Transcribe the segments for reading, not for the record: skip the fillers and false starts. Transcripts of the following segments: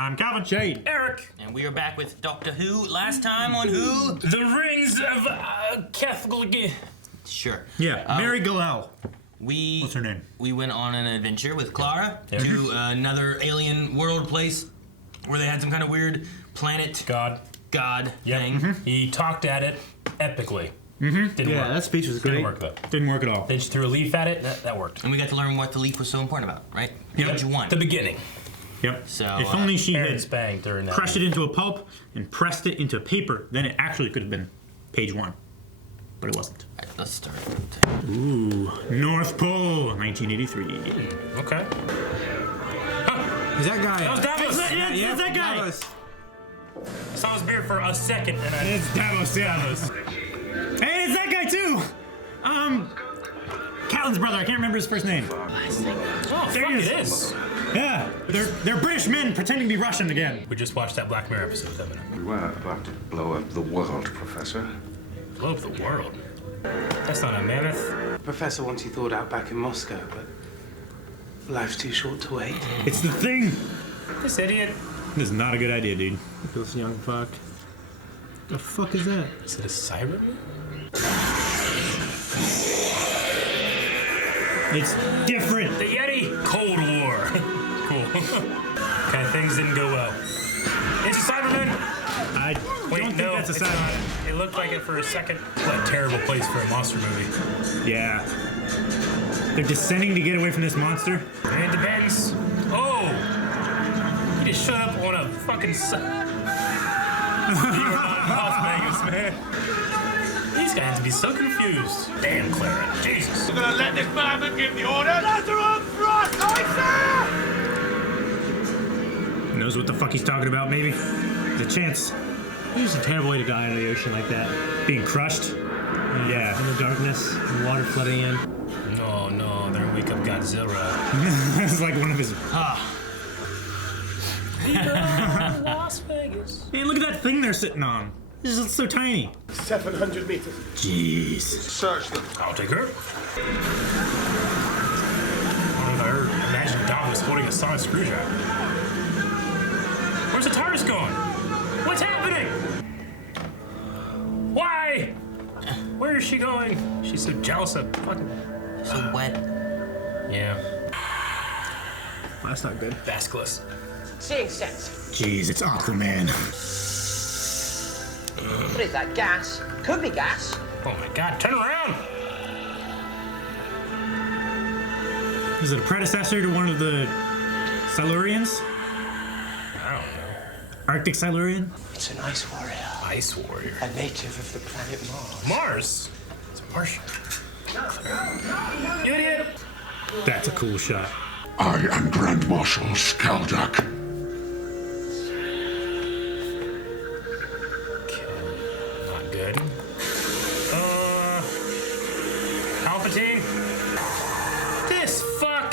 I'm Calvin. Shade. Eric. And we are back with Doctor Who. Last time on Who? The Rings of Catholic. Sure. Yeah, Mary Galel. What's her name? We went on an adventure with Clara to another alien world place where they had some kind of weird planet God thing. He talked at it epically. Didn't work. That speech was great. Didn't work though. Didn't work at all. They just threw a leaf at it. That worked. And we got to learn what the leaf was so important about, right? Page 1. The beginning. Yep. So if only she had spanked during that. crushed it into a pulp and pressed it into paper, then it actually could have been page 1. But it wasn't. All right, let's start. Ooh, North Pole, 1983. Okay. Is that guy? That was Davos. That's that guy. Davos. I saw his beard for a second, and It's Davos, yeah. Davos. Hey, it's that guy too. Callan's brother. I can't remember his first name. Oh, There fuck he it is. is. Yeah, they're British men pretending to be Russian again. We just watched that Black Mirror episode a minute. We were about to blow up the world, Professor. Blow up the world. That's not a mammoth. Professor wants you thawed out back in Moscow, but life's too short to wait. It's the thing. This idiot. This is not a good idea, dude. This young fuck. The fuck is that? Is it a siren? It's different. The Yeti. Cold War. Cool. Okay, things didn't go well. It's a Cyberman. I Wait, don't think no, that's a it's sign. not. It looked like it for a second. What a terrible place for a monster movie. Yeah. They're descending to get away from this monster. And it depends. Oh! You just shut up on a fucking You're not Las Vegas, man. These guys have to be so confused. Damn, Clara. Jesus. We're gonna let this man give the order. Lads are on front! Knows what the fuck he's talking about, maybe. There's a chance. It's a terrible way to die in the ocean like that. Being crushed. Yeah. In the darkness, and water flooding in. Oh no, they're gonna wake up Godzilla. It's like one of his. Las Vegas. Hey, look at that thing they're sitting on. It's just so tiny. 700 meters. Jeez. Search them. I'll take her. I don't know if I heard. Imagine Davos holding a sonic screwdriver. Where's the TARDIS going? What's happening? Why? Where is she going? She's so jealous of fucking. So wet. Yeah. That's not good. Vasculus. Seeing sense. Jeez, it's Aquaman. What is that, gas? Could be gas. Oh my god, turn around! Is it a predecessor to one of the Silurians? I don't know. Arctic Silurian? It's an ice warrior, Ice Warrior. a native of the planet Mars. Mars? It's a Martian. You idiot! That's a cool shot. I am Grand Marshal Skaldak. Not good. Palpatine? This fuck!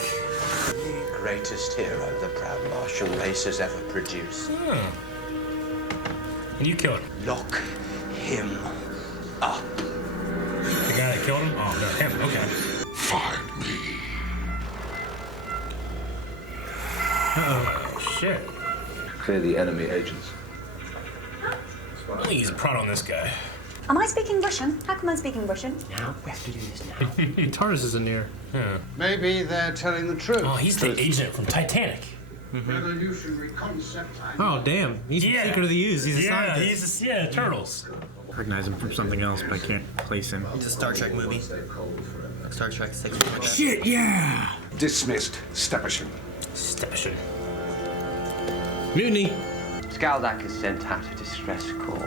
The greatest hero the proud Martian race has ever produced. And you killed him. Lock him up. The guy that killed him? Oh, no, him. Okay. Find me. Oh, shit. Clear the enemy agents. Please prod on this guy. Am I speaking Russian? How come I'm speaking Russian? Now, we have to do this now. TARDIS isn't near. Yeah. Maybe they're telling the truth. Oh, he's the agent from Titanic. Oh, damn. He's the Secret of the Ooze. He's a scientist. He's Turtles. I recognize him from something else, but I can't place him. It's a Star Trek movie. Star Trek 6. Like that. Shit, yeah! Dismissed. Stepperson. Stepperson. Mutiny. Skaldak has sent out a distress call.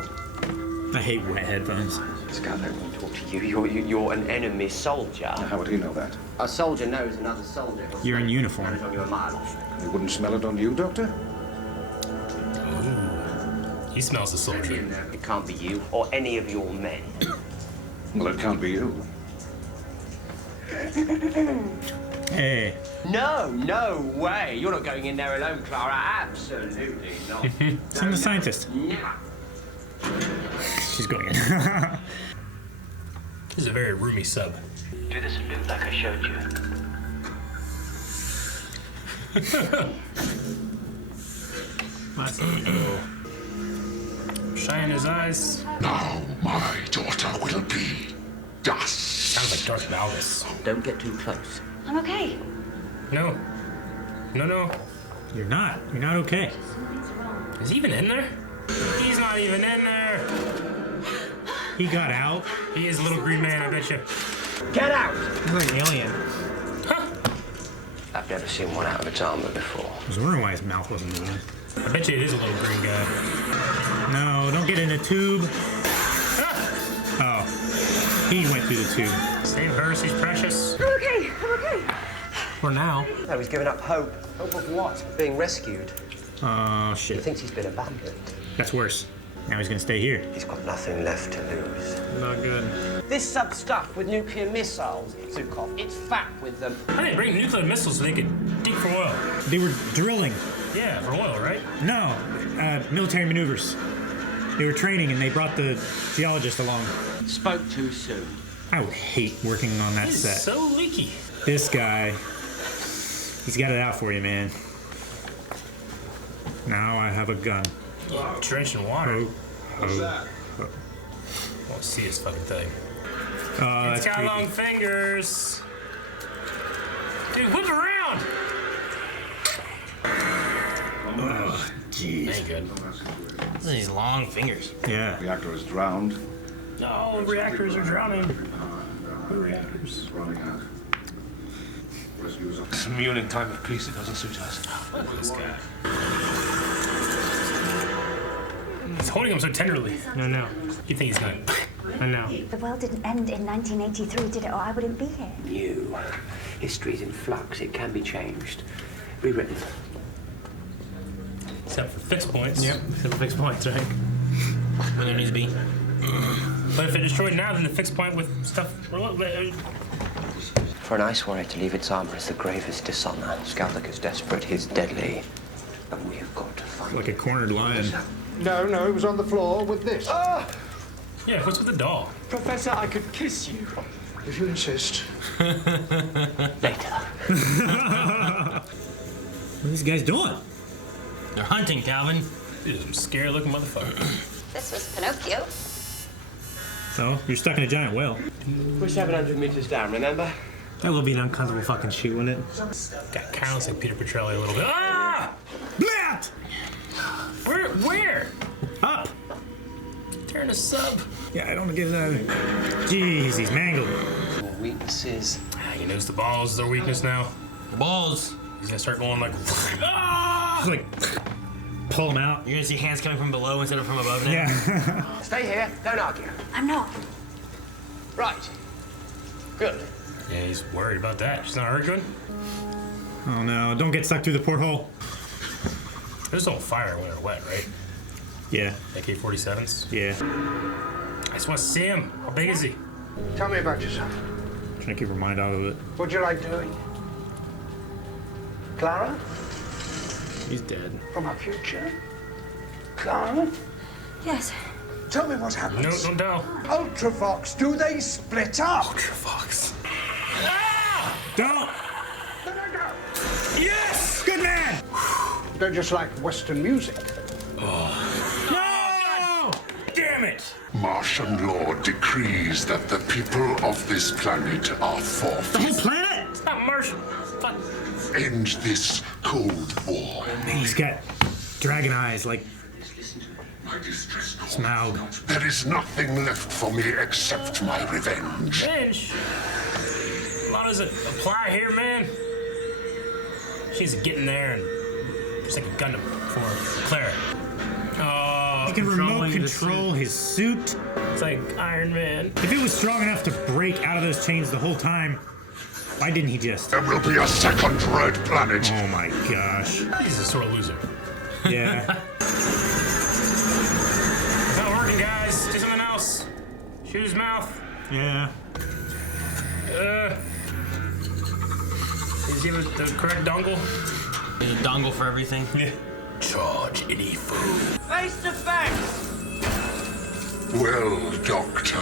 I hate wet headphones. Skaldak won't talk to you. You're an enemy soldier. How would he know that? A soldier knows another soldier. You're in uniform. And it's on you a mile off. He wouldn't smell it on you, Doctor? Ooh. He smells the soldier. It can't be you or any of your men. Well, it can't be you. Hey. No way. You're not going in there alone, Clara. Absolutely not. I'm the scientist. Yeah. She's going in. This is a very roomy sub. Do the salute like I showed you. Shine his eyes. Now my daughter will be dust. Sounds like Darth Malgus. Don't get too close. I'm okay. No. No. You're not. You're not okay. Is he even in there? He's not even in there. He got out. He is a little green man, I bet you. Get out! He's like an alien. Huh? I've never seen one out of its armor before. I was wondering why his mouth wasn't moving. I bet you it is a little green guy. No, don't get in the tube. Ah! Oh, he went through the tube. Save her, she's precious. I'm okay. I'm okay. For now. No, he's given up hope. Hope of what? Being rescued. Oh, He shit. thinks he's been abandoned. That's worse. Now he's gonna stay here. He's got nothing left to lose. Not good. This sub-stuff with nuclear missiles, Zukov, it's fat with them. How did they bring nuclear missiles so they could dig for oil? They were drilling. Yeah, for oil, right? No, military maneuvers. They were training and they brought the geologist along. Spoke too soon. I would hate working on that He's set. so leaky. This guy, he's got it out for you, man. Now I have a gun. Drenched in water. Oh. Won't see his fucking thing. Oh, It's that's got creepy. long fingers. Dude, whip around! Oh, jeez. Ain't good. These long fingers. Yeah. Reactor is drowned. No, reactors are drowning. Who reactors? Running out. Rescues are... It's a mewling time of peace. It doesn't suit us. Look at this guy. He's holding him so tenderly. I know. You think he's gonna... I know. The world didn't end in 1983, did it? Or I wouldn't be here. New. History's in flux. It can be changed. Rewritten. Except for fixed points. Yep. Except for fixed points, right? Where there needs to be. But if it destroyed now, then the fixed point with stuff... For an ice warrior to leave its armor is the gravest dishonor. Skaldak is desperate. He's deadly. And we have got to find Like a cornered lion. No, it was on the floor with this. Yeah, what's with the doll? Professor, I could kiss you. If you insist. Later. What are these guys doing? They're hunting, Calvin. These are some scary-looking motherfuckers. This was Pinocchio. So, you're stuck in a giant whale. We're 700 meters down, remember? That will be an uncomfortable fucking shoot, wouldn't it? Got kind of looks like Peter Petrelli a little bit. Ah! Blat! Where? Up! Turn a sub. Yeah, I don't want to get it out of there. Jeez, he's mangled. Weaknesses. He knows the balls is their weakness now. The balls. He's gonna start going like... Ah! Just like, pull him out. You're gonna see hands coming from below instead of from above now. Yeah. Stay here. Don't argue. I'm not. Right. Good. Yeah, he's worried about that. She's not arguing. Oh no, don't get stuck through the porthole. Those don't fire when they're wet, right? Yeah. AK-47s. Yeah. I just want to see him. How big is he? Tell me about yourself. Trying to keep her mind out of it. What'd you like doing? Clara? He's dead. From our future? Clara? Yes. Tell me what happens. No, don't tell. Ultravox, do they split up? Ultravox. Don't! Yes! Good man! They're just like Western music. No! Damn it! Martian law decrees that the people of this planet are The whole forfeit. planet? It's not Martian. Fuck. End this Cold War. He's got dragon eyes like My distress call. Smaug. There is nothing left for me except my revenge. Bench. How does it apply here, man? She needs to get in there and just like a gun for Clara. Oh, He can remote Controlling the control his suit. it's like Iron Man. If it was strong enough to break out of those chains the whole time, why didn't he just? There will be a second red planet. Oh my gosh. He's a sore loser. Yeah. It's not working, guys. Do something else. Shoot his mouth. Yeah. Is he the correct dongle? There's a dongle for everything. Yeah. Charge any foe. Face to face. Well, Doctor.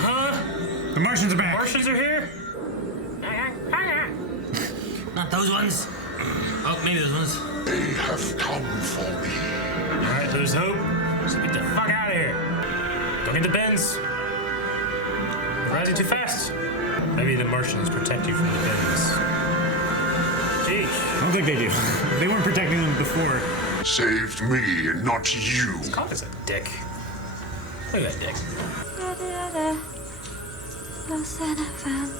Huh? The Martians are back. Martians are here? Not those ones. Oh, maybe those ones. They have come for me. Alright, there's hope. So get the fuck out of here. Don't get the bends. You're rising too fast. Maybe the Martians protect you from the bends. Jeez. I don't think they do. They weren't protecting them before. Saved me, not you. This cock is a dick. Look at that dick. Lost and I found,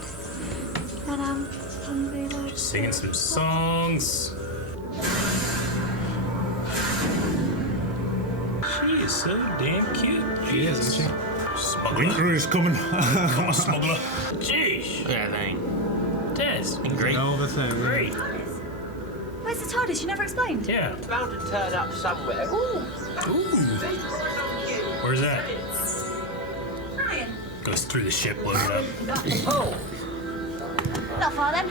but I'm hungry like Just singing some songs. She is so damn cute. She is, isn't she? Smuggler. Winter is coming. Come on, smuggler. Jeez. Look at that thing. Des. Great. All the thing. Great. Where's the TARDIS? You never explained. Yeah. Bound to turn up somewhere. Ooh. Where's that? Ryan. Goes through the ship, blows it up. Oh, Not far then.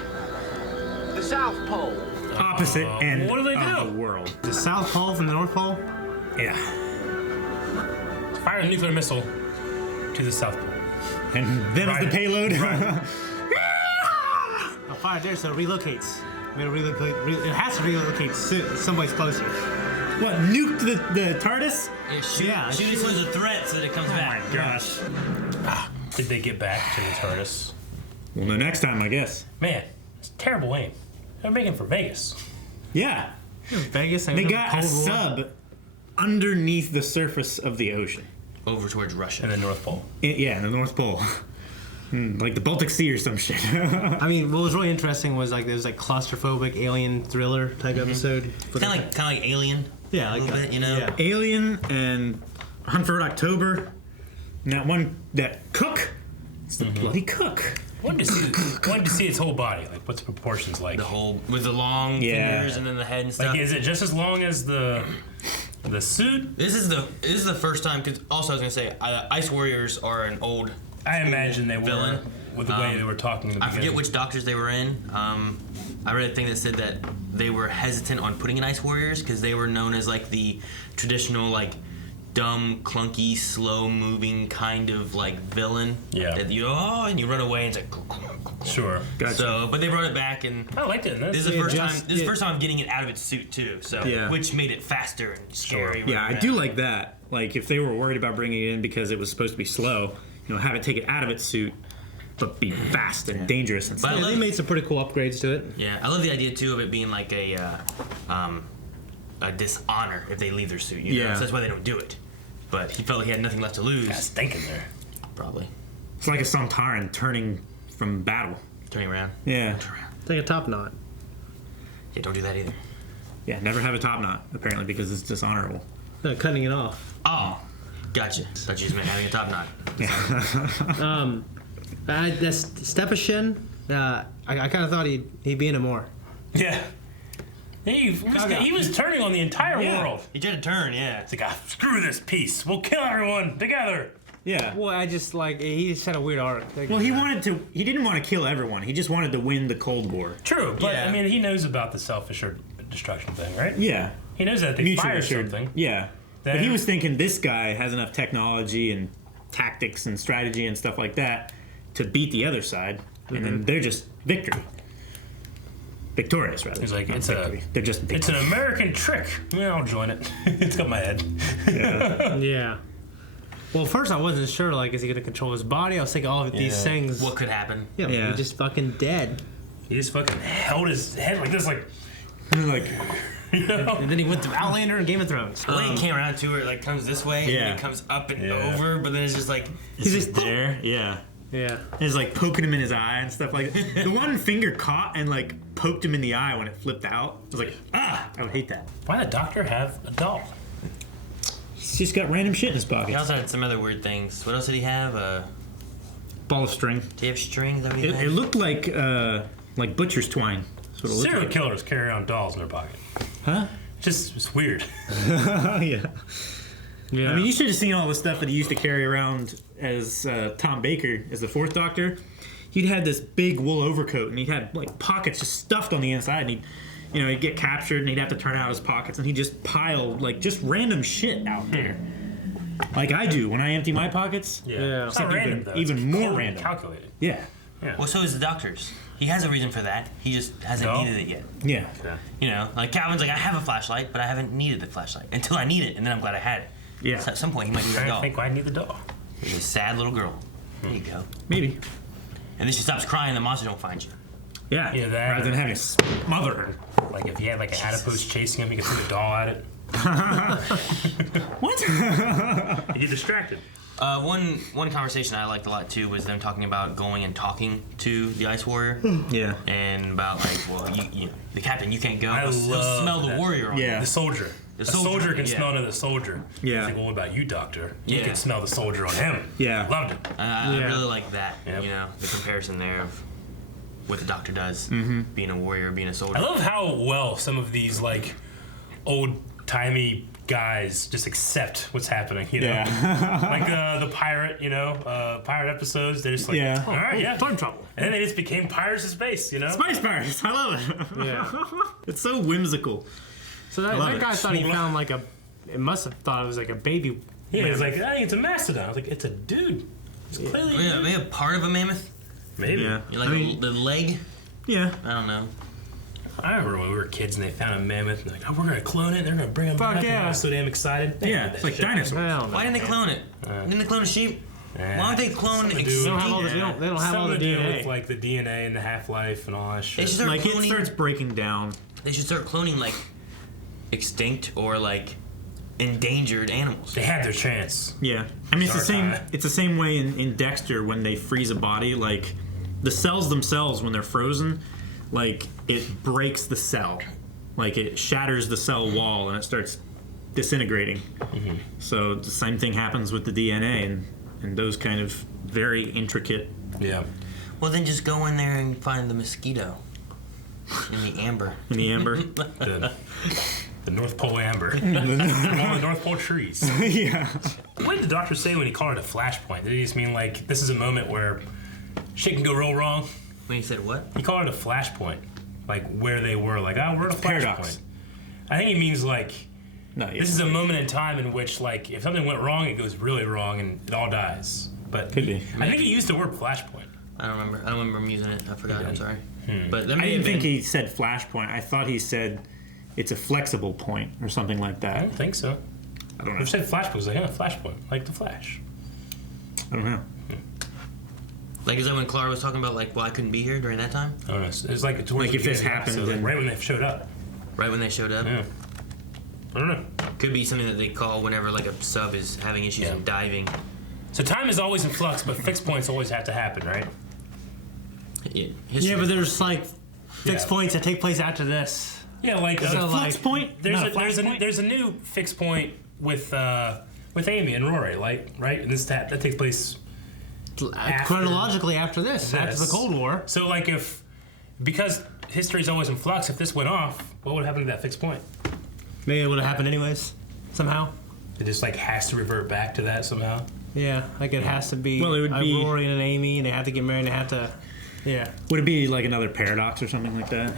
the South Pole. Opposite end what do they of do? the world. The South Pole from the North Pole? Yeah. Fire a nuclear missile to the South Pole. And then Right. the payload. Right. A fire there, so it relocates. I mean, it has to relocate someplace closer. What, nuked the TARDIS? Yeah, shoot it as a threat so that it comes back. Oh my gosh. Did they get back to the TARDIS? Well, no, next time, I guess. Man, it's a terrible aim. They're making for Vegas. Yeah. Vegas. They got a sub underneath the surface of the ocean. Over towards Russia. And the North Pole. Yeah, in the North Pole. Like the Baltic Sea or some shit. I mean, what was really interesting was like there was like claustrophobic alien thriller type episode. Kind of like Alien. Yeah, like a little bit, you know. Yeah. Alien and Hunt for Red October. And that Cook. It's the bloody Cook. Wanted to see its whole body. Like, what's the proportions like? The whole with the long fingers and then the head and stuff. Like, is it just as long as the suit? This is the first time. Because also I was gonna say, Ice Warriors are an old. I imagine they villain. were with the way they were talking. In the I forget which doctors they were in. I read a thing that said that they were hesitant on putting in Ice Warriors because they were known as like the traditional like dumb, clunky, slow-moving kind of like villain. Yeah. That and you run away and it's like. Sure. Gotcha. So, but they brought it back and I liked it. this is the first time. This is the first time I'm getting it out of its suit too. So, which made it faster and scary. Yeah, I do like that. Like if they were worried about bringing it in because it was supposed to be slow, have it take it out of its suit, but be fast and dangerous and stuff. Yeah, they made some pretty cool upgrades to it. Yeah, I love the idea too of it being like a dishonor if they leave their suit. You know? So that's why they don't do it. But he felt like he had nothing left to lose. Yeah, stinking there. Probably. It's like a Santaran turning from battle. Turning around. Yeah. It's like a top knot. Yeah, don't do that either. Yeah, never have a top knot, apparently, because it's dishonorable. Cutting it off. Oh, gotcha. Thought you just meant having a top knot. Stepa Shin, I kind of thought he'd be in it more. Yeah. He was turning on the entire world. He tried to turn, yeah. It's like, screw this piece. We'll kill everyone together. Yeah. Well, I just like he just had a weird arc. Well, he didn't want to kill everyone. He just wanted to win the Cold War. True, but I mean, he knows about the self-assured destruction thing, right? Yeah. He knows that they Mutually fire assured. something. Yeah. But he was thinking this guy has enough technology and tactics and strategy and stuff like that to beat the other side, and then they're just victorious, rather. He's like, they're just victorious. It's an American trick. Yeah, I'll join it. It's got my head. Yeah. Well, first I wasn't sure, like, is he going to control his body? I was thinking all of these things. What could happen? Yeah, he's just fucking dead. He just fucking held his head like this, like... And then he went to Outlander and Game of Thrones. The way he came around to it, like, comes this way, and then it comes up and over, but then it's just like... He's just there, yeah. Yeah. It's like poking him in his eye and stuff like that. The one finger caught and like poked him in the eye when it flipped out. I was like, I would hate that. Why the doctor have a doll? He's just got random shit in his pocket. He also had some other weird things. What else did he have? Ball of string. Did he have strings? It looked like butcher's twine. Serial killers carry around dolls in their pocket. Huh? It's weird. Yeah. I mean, you should have seen all the stuff that he used to carry around as Tom Baker, as the Fourth Doctor. He'd had this big wool overcoat, and he'd had like pockets just stuffed on the inside, and he'd get captured, and he'd have to turn out his pockets, and he'd just pile like just random shit out there, like I do when I empty my pockets. Yeah. It's not random though. Even more random. Calculated. Yeah. Yeah. Well, so is the doctor's. He has a reason for that. He just hasn't needed it yet. Yeah. You know, like Calvin's like, I have a flashlight, but I haven't needed the flashlight until I need it, and then I'm glad I had it. Yeah. So at some point, he might need a I doll. think I need the doll. He's a sad little girl. There you go. Maybe. And then she stops crying, the monster don't find you. Yeah. Yeah, that. Rather than having to smother her. Like if he had like an adipose chasing him, he could throw a doll at it. What? You get distracted. One conversation I liked a lot too was them talking about going and talking to the Ice Warrior. Yeah. And about like, well, you the captain, you can't go. I He'll love smell the that. warrior on you. Yeah. The soldier. The soldier can smell another soldier. Yeah. He's like, well, what about you, doctor? You Yeah. can smell the soldier on him. Yeah. Loved it. I really like that. Yep. You know, the comparison there of what the doctor does, being a warrior, being a soldier. I love how well some of these like old-timey guys just accept what's happening, you know? Yeah. Like the pirate, you know, pirate episodes, they're just like, Yeah. all right, yeah. Time travel. And then they just became pirates of space, you know? Spice Pirates. I love it. Yeah. It's so whimsical. So that love it. guy thought he found like a. It must have thought it was like a baby. Yeah, he's mammoth. like, hey, it's a mastodon. I was like, it's a dude. It's clearly a Yeah, dude. maybe a part of a mammoth. Maybe. Yeah. You like I mean- the leg? Yeah. I don't know. I remember when we were kids and they found a mammoth and they're like, oh, we're gonna clone it. They're gonna bring him Fuck back. yeah. And I was so damn excited. They Yeah. did It's that like shit. dinosaurs. Hell no. Why didn't they clone it? Didn't they clone a sheep? Yeah. Why don't they clone Something to do extinct? with- They don't have all the, they don't have all the Something to do DNA. with like the DNA and the half-life and all that They shit. should start Like it cloning. starts breaking down. They should start cloning like extinct or like endangered animals. They had their chance. Yeah. I mean, it's the Dark same. Eye. It's the same way in Dexter when they freeze a body. Like the cells themselves, when they're frozen, like it breaks the cell, like it shatters the cell wall and it starts disintegrating. So the same thing happens with the DNA and those kind of very intricate. Yeah. Well, then just go in there and find the mosquito in the amber. In the amber. The North Pole amber. One of the North Pole trees. Yeah. What did the doctor say when he called it a flashpoint? Did he just mean like this is a moment where shit can go real wrong? When he said what? He called it a flashpoint, like where they were. Like, oh, we're at a Paradox. flashpoint. I think he means like No, yeah. this is a moment in time in which like if something went wrong, it goes really wrong and it all dies. But Could be. I think he used the word flashpoint. I don't remember. I don't remember him using it. I forgot. I'm sorry. But that I may didn't have think been- he said flashpoint. I thought he said it's a flexible point or something like I that. don't think so. I don't I know. said flashpoint. I was like, yeah, flashpoint, like the Flash. I don't know. Like, is that when Clara was talking about like, well, I couldn't be here during that time? I don't know. It's like towards Like the if this beginning of the happened episode, and- right when they showed up. Right when they showed up? Yeah. I don't know. Could be something that they call whenever like a sub is having issues Yeah. in diving. So time is always in flux, but fixed points always have to happen, right? Yeah, Yeah, but there's like fixed Yeah. points that take place after this. Yeah, like So, uh, like, there's not a, there's a flashpoint? there's a new fixed point with Amy and Rory, like right, and that takes place. Chronologically after this, after the Cold War. So like because history's always in flux, if this went off, what would happen to that fixed point? Maybe it would have happened anyways, somehow. It just like has to revert back to that somehow. Yeah, like it has to be. Well, it would be- Rory and an Amy, and they have to get married. And they have to. Yeah. Would it be like another paradox or something like that?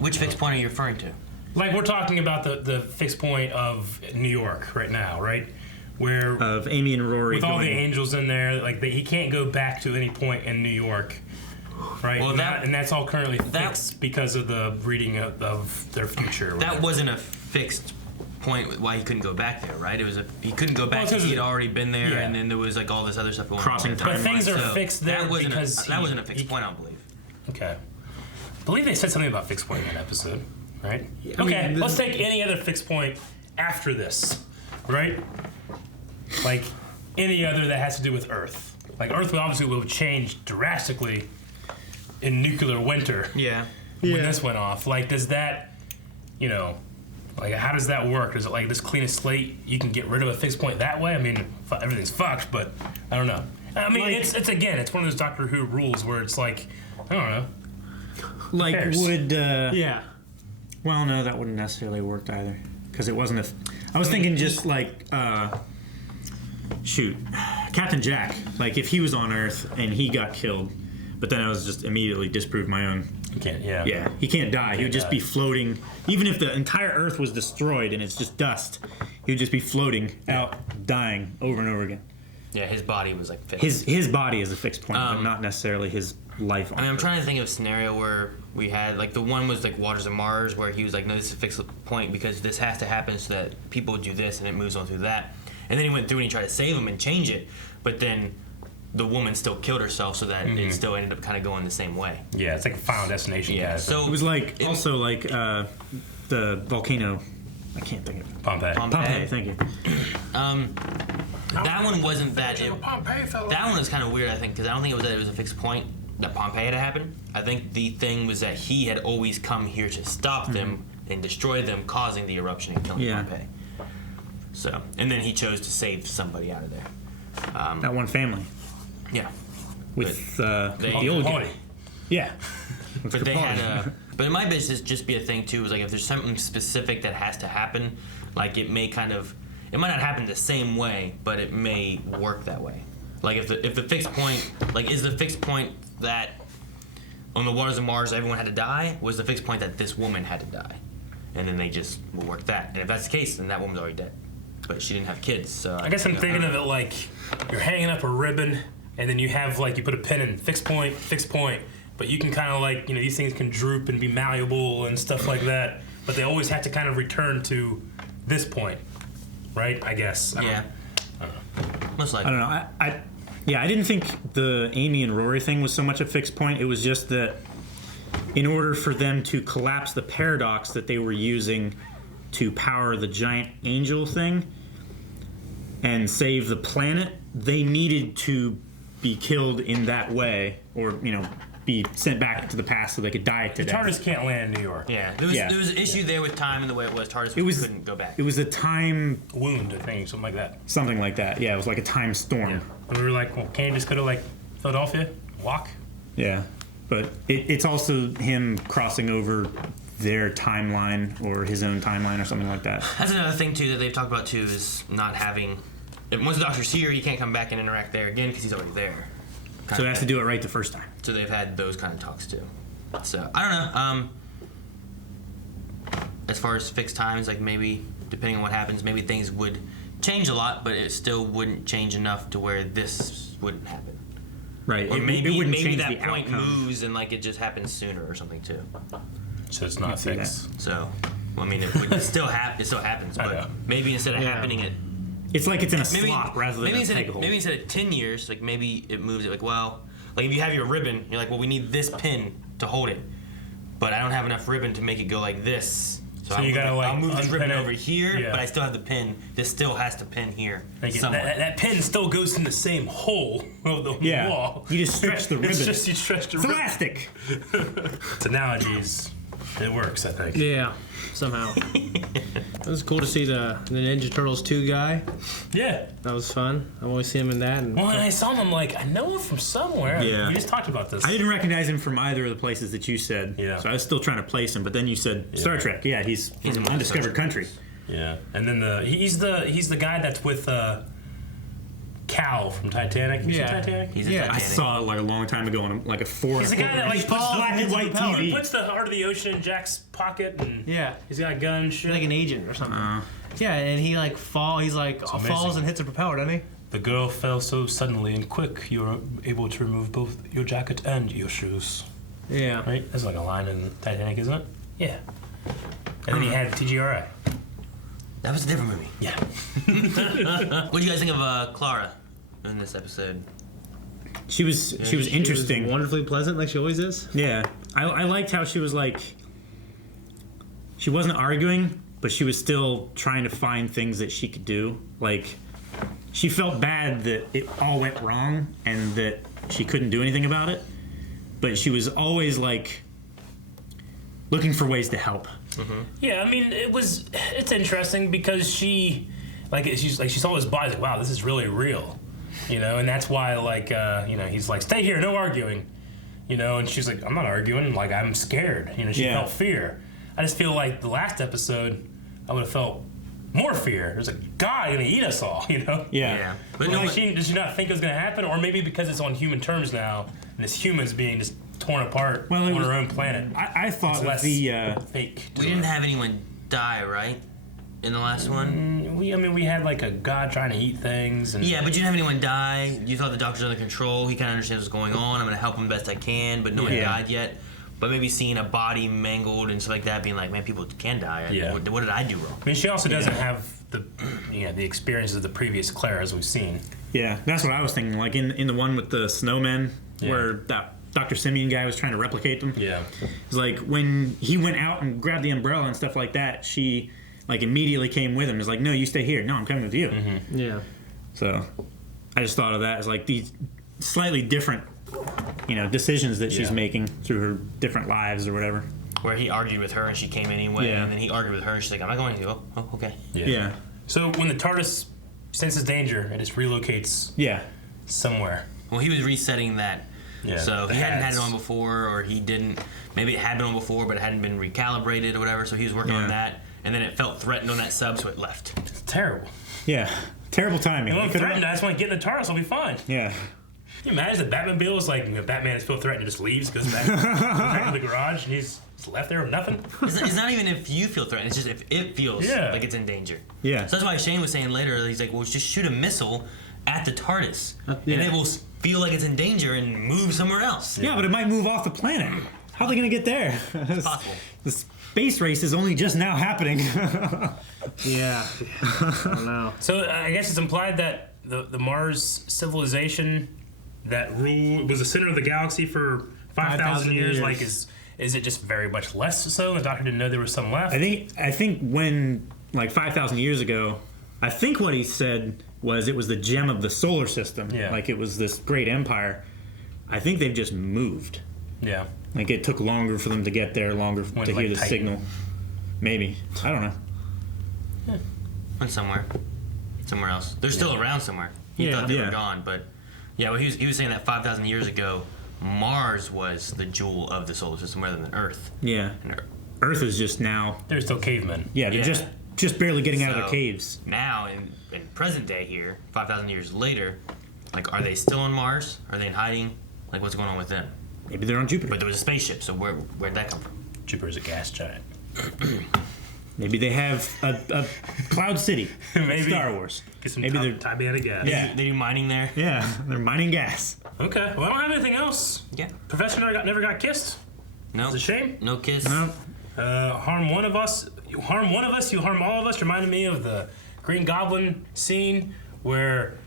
Which fixed point are you referring to? Like we're talking about the fixed point of New York right now, right? Where Of Amy and Rory with all the going- angels in there, like he can't go back to any point in New York, right? Well, and that's all currently fixed because of the reading of their future. or That whatever. wasn't a fixed point why he couldn't go back there, right? It was he couldn't go back Well, because he had it's- already been there, yeah. and then there was like all this other stuff going Crossing on. But things are fixed there that wasn't because that wasn't a fixed point, I don't believe. Okay. I believe they said something about fixed point in that episode, right? I Okay, mean, let's take any other fixed point after this, right? Like any other that has to do with Earth. Like Earth obviously will change drastically in nuclear winter. Yeah. When this went off. Like, does that, like, how does that work? Is it like this clean a slate, you can get rid of a fixed point that way? I mean, everything's fucked, but I don't know. I mean, Like- it's one of those Doctor Who rules where it's like, I don't know. Like cares? would Yeah. well, no, that wouldn't necessarily work either because it wasn't a. I was thinking just like shoot, Captain Jack. Like if he was on Earth and he got killed, but then I was just immediately disproved my own. You can't, yeah. Yeah, he can't die. He would just die. be floating. Even if the entire Earth was destroyed and it's just dust, he would just be floating out, dying over and over again. Yeah, his body was like fixed. His body is a fixed point, but not necessarily his life. I mean, I'm trying to think of a scenario where we had like the one was like Waters of Mars, where he was like, no, this is a fixed point because this has to happen so that people do this and it moves on through that. And then he went through and he tried to save him and change it, but then the woman still killed herself, so that it still ended up kind of going the same way. Yeah, it's like a Final Destination. Yeah, guys. so it was like also like the volcano. I can't think of it. Pompeii. Thank you. That one wasn't that. That one was kind of weird, I think, because I don't think it was that it was a fixed point that Pompeii had happened. I think the thing was that he had always come here to stop them and destroy them, causing the eruption and killing Pompeii. So, and then he chose to save somebody out of there. That one family. Yeah. With the old guy. Yeah. But they had but it might just be a thing too, is like if there's something specific that has to happen, like it might not happen the same way, but it may work that way. Like if the fixed point, like is the fixed point that on the Waters of Mars everyone had to die, was the fixed point that this woman had to die? And then they just will work that. And if that's the case, then that woman's already dead. But she didn't have kids, so I guess I'm thinking of it like you're hanging up a ribbon, and then you have like you put a pin in fixed point, but you can kind of like these things can droop and be malleable and stuff like that, but they always have to kind of return to this point, right? I guess. Yeah. Most likely. I don't know. I didn't think the Amy and Rory thing was so much a fixed point. It was just that in order for them to collapse the paradox that they were using to power the giant angel thing and save the planet, they needed to be killed in that way, or be sent back to the past so they could die today. The TARDIS can't land in New York. Yeah, there was an issue there with time and the way it was. TARDIS couldn't go back. It was a time wound, I think, something like that. Something like that. Yeah, it was like a time storm. Yeah. And we were like, well, can't you just go to like Philadelphia, walk? Yeah, but it's also him crossing over their timeline or his own timeline or something like that. That's another thing too that they've talked about too, is not having. Once the Doctor's here, he can't come back and interact there again because he's already there. So they have to do it right the first time. So they've had those kind of talks too. So I don't know. As far as fixed times, like maybe depending on what happens, maybe things would change a lot, but it still wouldn't change enough to where this wouldn't happen. Right. Or it maybe wouldn't change that the point outcome. moves and like it just happens sooner or something too. So it's not fixed. So, well, I mean, it still happens, but maybe instead of happening at. It's like it's in a slot rather than a peg hole. Maybe instead of 10 years, like maybe it moves it. Like, well, like if you have your ribbon, you're like, well, we need this pin to hold it, but I don't have enough ribbon to make it go like this. So you gotta like I'll move this ribbon over here, yeah. But I still have the pin. This still has to pin here. That pin still goes in the same hole of the wall. You just stretch the ribbon. It's just you stretch the ribbon. It's elastic. It's analogies. It works, I think. Yeah, somehow. It was cool to see the Ninja Turtles 2 guy. Yeah. That was fun. I've always seen him in that. Well, when I saw him, I'm like, I know him from somewhere. Yeah. We just talked about this. I didn't recognize him from either of the places that you said. Yeah. So I was still trying to place him, but then you said Star Trek. Yeah, he's from Undiscovered Country. Yeah. And then he's the guy that's with Cal from Titanic. You see Titanic? He's Titanic. I saw it like a long time ago on like a 4. He's the guy that like puts black and white TV. He puts the heart of the ocean in Jack's pocket, and he's got a gun and shit. Like an agent or something. Yeah, and he like falls and hits a propeller, doesn't he? The girl fell so suddenly and quick, you were able to remove both your jacket and your shoes. Yeah. Right? That's like a line in Titanic, isn't it? Yeah. And then he had TGRI. That was a different movie. Yeah. What do you guys think of Clara in this episode? She was interesting. She was wonderfully pleasant, like she always is. Yeah, I liked how she was like. She wasn't arguing, but she was still trying to find things that she could do. Like, she felt bad that it all went wrong and that she couldn't do anything about it. But she was always like looking for ways to help. Mm-hmm. Yeah, I mean, it's interesting because she saw his body, like, wow, this is really real, and that's why he's like, stay here, no arguing, and she's like, I'm not arguing, like, I'm scared, she felt fear. I just feel like the last episode, I would have felt more fear. It was like, God, he's gonna eat us all, Yeah. But did she not think it was gonna happen, or maybe because it's on human terms now, and it's humans being just torn apart on our own planet. I thought it's less the fake. We didn't have anyone die, right? In the last one? we had like a god trying to eat things. And Yeah, but you didn't have anyone die. You thought the doctor's under control. He kind of understands what's going on. I'm going to help him best I can, but no one died yet. But maybe seeing a body mangled and stuff like that, being like, man, people can die. What did I do wrong? I mean, she also doesn't have the experiences of the previous Claire, as we've seen. Yeah, that's what I was thinking. Like in the one with the snowmen, where that Dr. Simeon guy was trying to replicate them. Yeah. It's like when he went out and grabbed the umbrella and stuff like that, she like immediately came with him. It's like, no, you stay here. No, I'm coming with you. Mm-hmm. Yeah. So I just thought of that as like these slightly different, decisions that she's making through her different lives or whatever. Where he argued with her and she came anyway, and then he argued with her and she's like, I'm not going to. Oh, okay. Yeah. So when the TARDIS senses danger, it just relocates somewhere. Well, he was resetting that. Yeah, so he hadn't had it on before, or he didn't. Maybe it had been on before, but it hadn't been recalibrated or whatever. So he was working on that, and then it felt threatened on that sub, so it left. It's terrible. Yeah, terrible timing. I'm threatened. I just want to get in the TARDIS. I'll be fine. Yeah. Can you imagine the Batmobile is like Batman is feel threatened, just leaves, goes back to the garage, and he's just left there with nothing. It's not even if you feel threatened. It's just if it feels like it's in danger. Yeah. So that's why Shane was saying later. He's like, well, just shoot a missile at the TARDIS, and it will feel like it's in danger and move somewhere else. Yeah, but it might move off the planet. How are they going to get there? It's possible. The space race is only just now happening. Yeah. I don't know. So I guess it's implied that the Mars civilization that was the center of the galaxy for 5,000 years. Like, is it just very much less so? The Doctor didn't know there was some left. I think when like 5,000 years ago, I think what he said was it was the gem of the solar system. Yeah. Like it was this great empire. I think they've just moved. Yeah. Like it took longer for them to get there, longer to hear the Titan. signal. Maybe. I don't know. Yeah. Went somewhere else. They're still around somewhere. He thought they were gone, but well, he was saying that 5,000 years ago, Mars was the jewel of the solar system rather than Earth. Yeah. And Earth is just now. They're still cavemen. Yeah, they're just barely getting out of their caves. Now, in present day here, 5,000 years later, like, are they still on Mars? Are they in hiding? Like, what's going on with them? Maybe they're on Jupiter. But there was a spaceship, so where'd that come from? Jupiter's a gas giant. Maybe they have a Cloud City. Maybe. Star Wars. Get some Maybe they're Tiberian gas. Yeah. They do mining there? Yeah, they're mining gas. Okay. Well, I don't have anything else. Yeah. Professor never got kissed. No. It's a shame. No kiss. No. Harm one of us. You harm one of us, you harm all of us. Reminded me of the Green Goblin scene where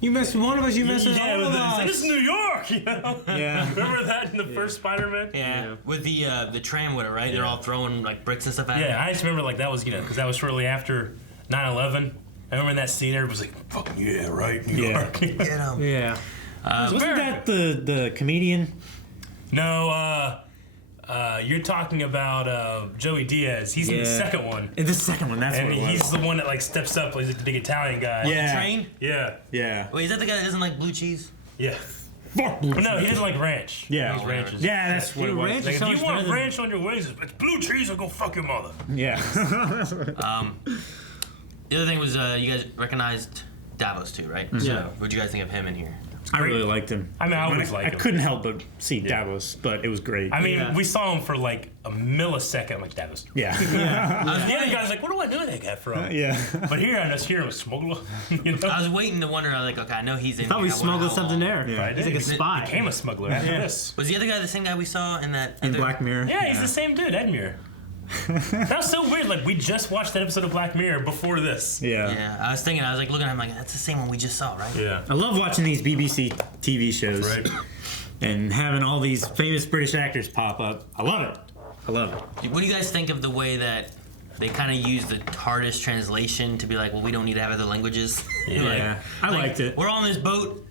you mess with one of us, you mess with all of us. This is New York, you know? Yeah. Remember that in the first Spider-Man? Yeah. With the tram with it, right? They're all throwing like bricks and stuff at it. Yeah, I just remember like that was, because that was shortly after 9/11. I remember in that scene, everybody was like, "Fucking yeah, right, New York." Get 'em. Yeah. Wasn't that the comedian? No, you're talking about Joey Diaz. He's in the second one. In the second one, that's and what it was. he's the one that like steps up. He's like the big Italian guy. Yeah. Train? Yeah. Yeah. Wait, is that the guy that doesn't like blue cheese? Yeah. Fuck blue But no, he cheese. doesn't like ranch. Yeah. He ranches. Yeah, that's what it was. ranch Like, is if so you much want better than- ranch on your wings, it's blue cheese or go fuck your mother. Yeah. The other thing was you guys recognized Davos too, right? Yeah. So, what'd you guys think of him in here? I really liked him. I mean, I always I liked him. couldn't help but see Davos, but it was great. I mean, we saw him for like a millisecond. I'm like, Davos. Yeah. The other guy's like, what do I know that guy from? Yeah. But here I just hear him a smuggler. You know? I was waiting to wonder. I was like, okay, I know he's in. Thought we here. I wonder smuggled how something long. there. Yeah. He's like a spy. Became a smuggler after this. Was the other guy the same guy we saw in that? In other... Black Mirror. Yeah, he's the same dude, Edmure. That was so weird. Like, we just watched that episode of Black Mirror before this. Yeah. Yeah, I was thinking. I was like looking at him like that's the same one we just saw, right? Yeah. I love watching these BBC TV shows Right. and having all these famous British actors pop up. I love it. I love it. What do you guys think of the way that they kind of use the TARDIS translation to be like, well, we don't need to have other languages? Yeah. I liked it. We're all on this boat,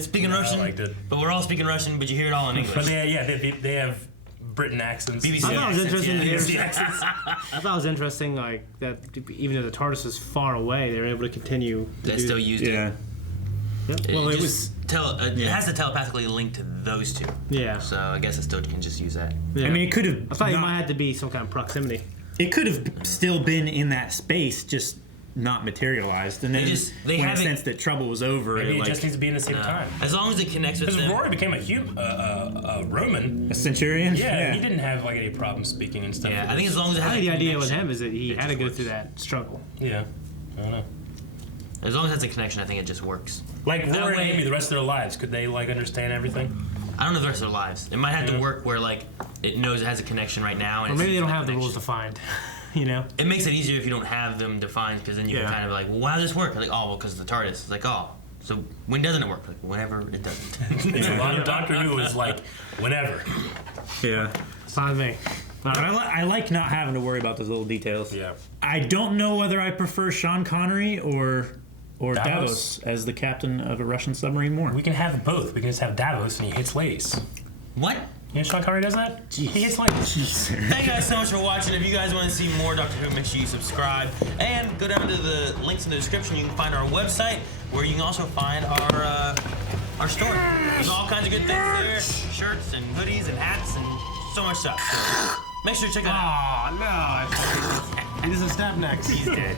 speaking Russian, I liked it. but we're all speaking Russian, but you hear it all in English. But they have Britain accents. BBC I thought it was accents, interesting to hear. BBC accents. I thought it was interesting, like that. Even though the TARDIS was far away, they were able to continue. They still used Yeah. it. Well, it just was. It has to telepathically link to those two. Yeah. So I guess I still can just use that. Yeah. I mean, it could have. I thought you might have to be some kind of proximity. It could have still been in that space, just not materialized. And then they when I haven't- sensed that trouble was over, Maybe it, it like just needs to be in the same time. As long as it connects with Because them. Rory became a Roman. a centurion. Yeah, he didn't have like any problem speaking and stuff. Yeah, I think as long as it I has think a the idea with connection, him is that he it had to just go works. through that struggle. Yeah. I don't know. As long as that's a connection, I think it just works. Like That Rory way- and Amy, the rest of their lives, could they like understand everything? I don't know the rest of their lives. It might have to work where like it knows it has a connection right now. And Or it maybe they sees don't that have the connection. rules defined. You know? It makes it easier if you don't have them defined, because then you can kind of like, well, how does this work? Like, oh, well, because of the TARDIS. It's like, oh, so when doesn't it work? Like, whenever it doesn't. A lot of Doctor Who is like, whenever. Yeah. It's not me. I like not having to worry about those little details. Yeah. I don't know whether I prefer Sean Connery or Davos? Davos as the captain of a Russian submarine war. We can have both. We can just have Davos and he hits ladies. What? You know Sean Connery does that? He hits ladies. Thank you guys so much for watching. If you guys want to see more Doctor Who, make sure you subscribe. And go down to the links in the description. You can find our website, where you can also find our store. There's all kinds of good things there. Shirts and hoodies and hats and so much stuff. So make sure to check that out. Oh, no. He doesn't snap next. He's dead.